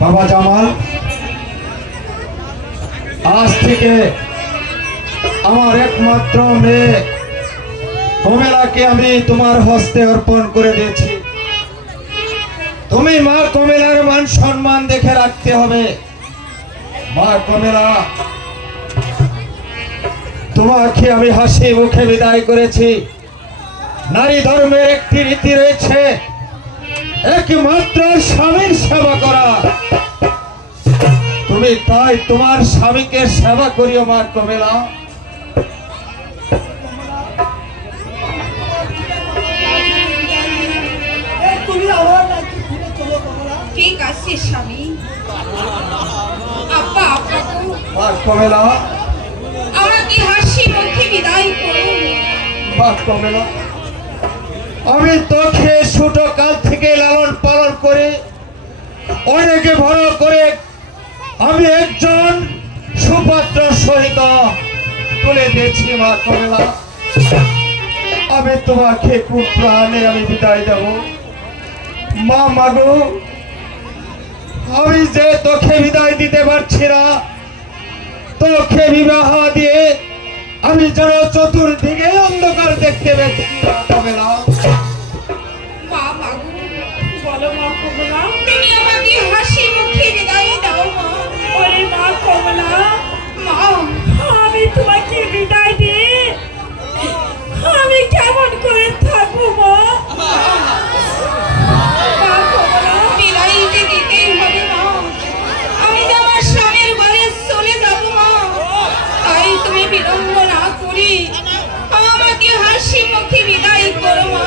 বাবা জামাল, আজ থেকে আমার একমাত্র মেয়ে কমলাকে আমি তোমার হস্তে অর্পণ করে দিয়েছি। তুমি মা কমলার মান সম্মান দেখে রাখতে হবে। মা কমলা, তোমাকে আমি হাসি মুখে বিদায় করেছি। নারী ধর্মের একটি রীতি রয়েছে, একমাত্র স্বামীর সেবা করা। তুমি তাই তোমার স্বামীকে সেবা করিও মা কমলা। ঠিক আছে স্বামী। আপা মা কমলা, আমাকে হাসি মুখে বিদায় করুন। মা কমলা, আমি তোকে ছোট কাল থেকে লালন পালন করে অনেকে বড় করে আমি একজন সুপাত্র সহিত তুলে দিয়েছি। মা কমলা, আমি তোমাকে খুব প্রাণে আমি বিদায় দেব। মা মাগো, আমি যে তোকে বিদায় দিতে পারছি না, তোকে বিবাহ দিয়ে আমি যেন চতুর্দিকে অন্ধকার দেখতে পেয়েছি। মা কমলা, মা মাগো, বলো মা কমলা, তুমি আমাকে হাসি মুখে বিদায় দাও মা। ওরে মা কমলা, মা আমি তোমাকে বিদায় দিয়ে আমি কেমন করে থাকবো মা? মা কমলা, বিদায় দিতেই হবে মা। আমি যে আমার স্বামীর বাড়ি চলে যাব মা। তাই তুমি বিলম্ব না করি আমাকে হাসি মুখে বিদায় করো মা।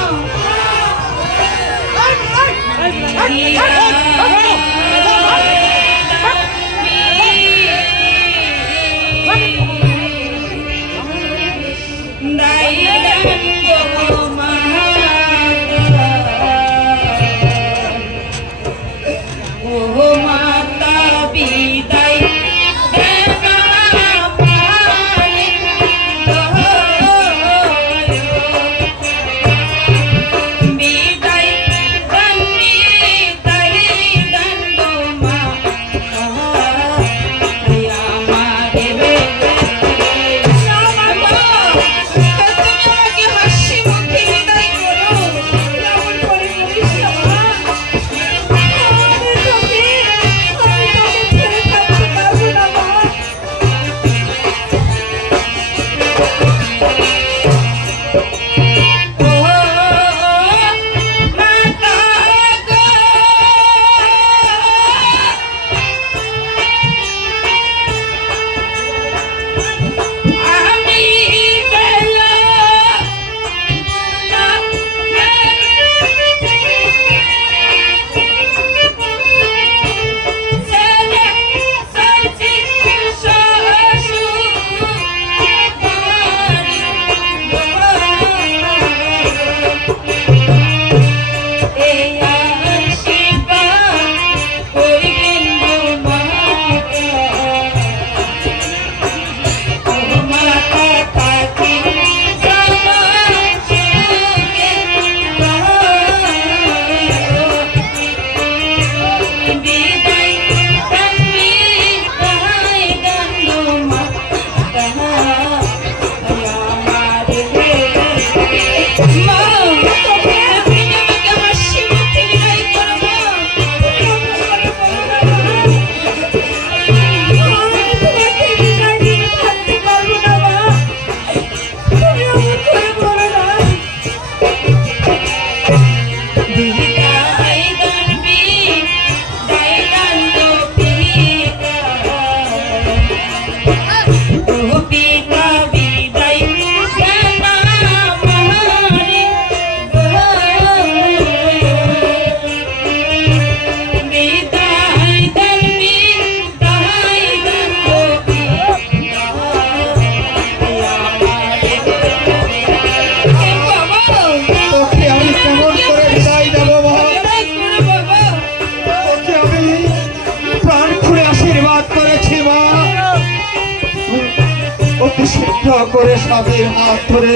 করে স্বামীর হাত ধরে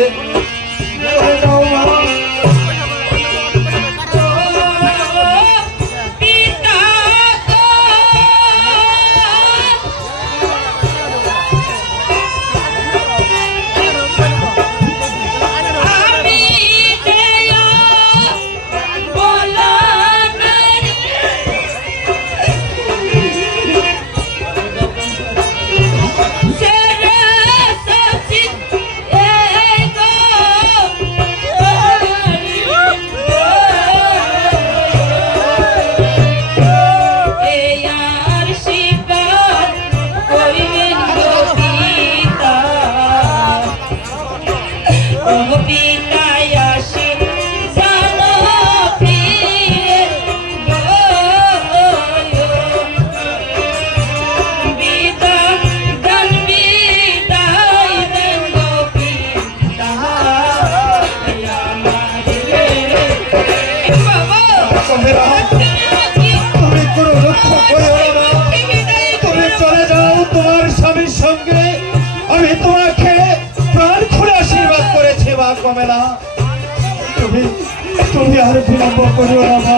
যাও মা। পিতা আর বিলম্ব করিও না মা।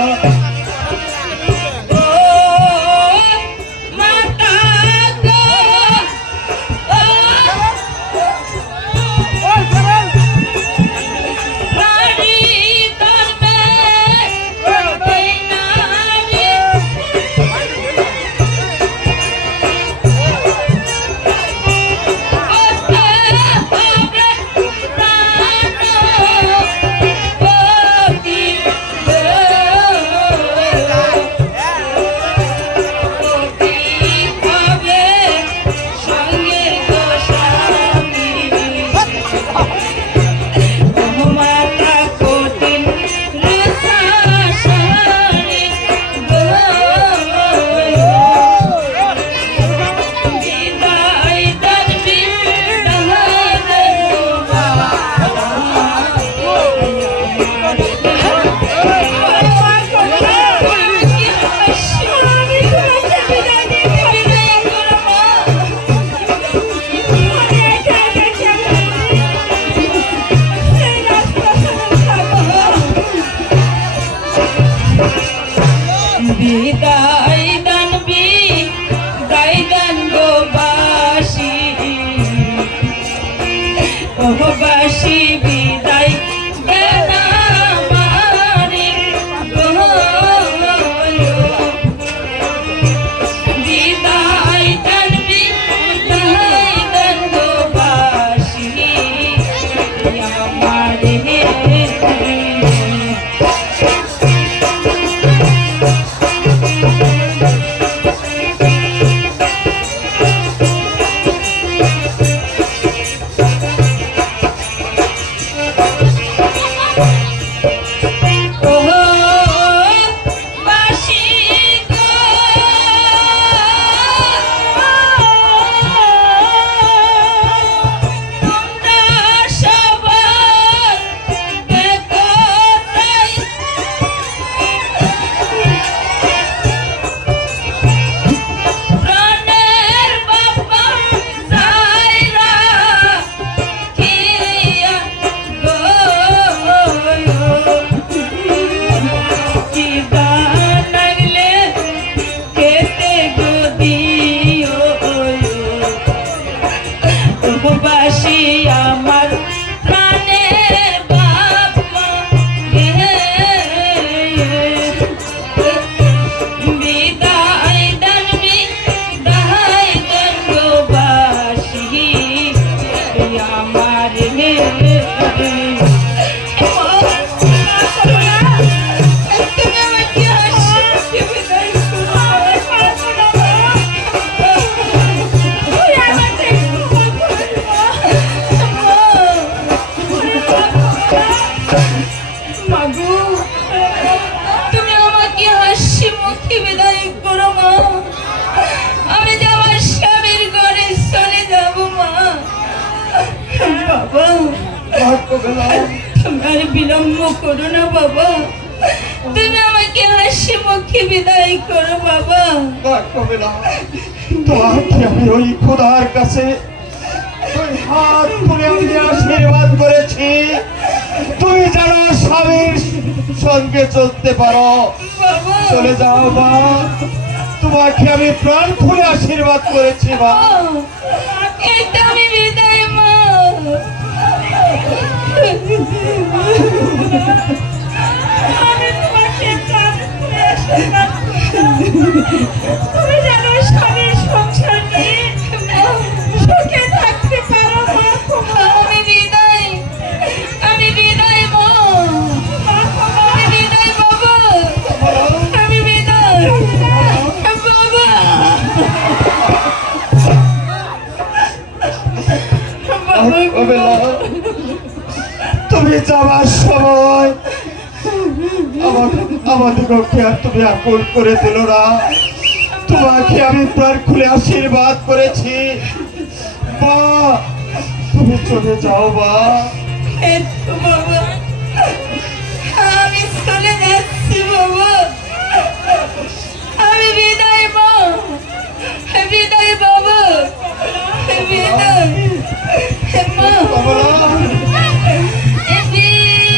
বিদায় দান বিদায় দান গো বাসি, ও বাসি বিদায় দেন আমারে গো। বিদায় দান বিদায় দান গো বাসি আমারে। বাসি আমার প্রাণের বাবা গে, বিদায় দান বিদায় দান গো বাসি আমার হে। তুমি আমাকে হাসি মুখে বিদায় করো মা, আমি যে আমার স্বামীর ঘরে চলে যাব মা। বাবা তুমি আর বিলম্ব করো না বাবা, তুমি আমাকে হাসি মুখে বিদায় করো বাবা। তোমাকে আমি ওই খোদার কাছে হাত তুলে আমি আশীর্বাদ করেছি তুমি যেন স্বামীর সঙ্গে চলতে পারো। চলে যাও মা, তোমাকে আমি প্রাণ খুলে আশীর্বাদ করেছি মা। এটা আমি বিদায় মা। আমি তোমাকে প্রাণ খুলে আশীর্বাদ তুমি যেন স্বামীর সংসার নিয়ে সুখে থাকতে পারো মা। আমি বিদায়, আমি বিদায় মা, আমি বিদায় বাবা, আমি বিদায় বাবা। তুমি যাওয়ার সময় আমাদেরকে আর তুমি আপন করে দিল না। তোমাকে আমি প্রাণ খুলে আশীর্বাদ করেছি মা, তুমি চলে যাও মা। বাবা আমি চলে যাচ্ছি বাবা, আমি বিদায় মা, বিদায় বাবা, বিদায় মা, কমলা বিদায়।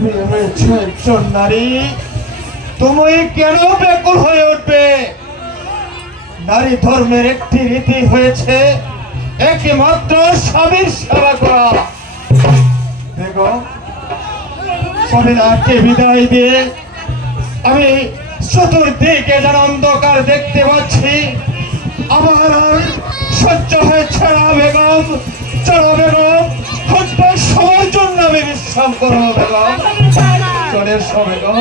তুমি হয়েছে একজন নারী, তুমি কেন ব্যাকুল হয়ে উঠবে? নারী ধর্মের একটি রীতি হয়েছে একমাত্র স্বামীর সেবা করা। দেখো কবিরাকে বিদায় দিয়ে আমি চতুর্দিকে যেন অন্ধকার দেখতে পাচ্ছি। আমার আর সহ্য হয়েছে না বেগম। চলো বেগম, ঘন্টা সময়ের জন্য আমি বিশ্রাম করবো বেগম। চলে এসো বেগম।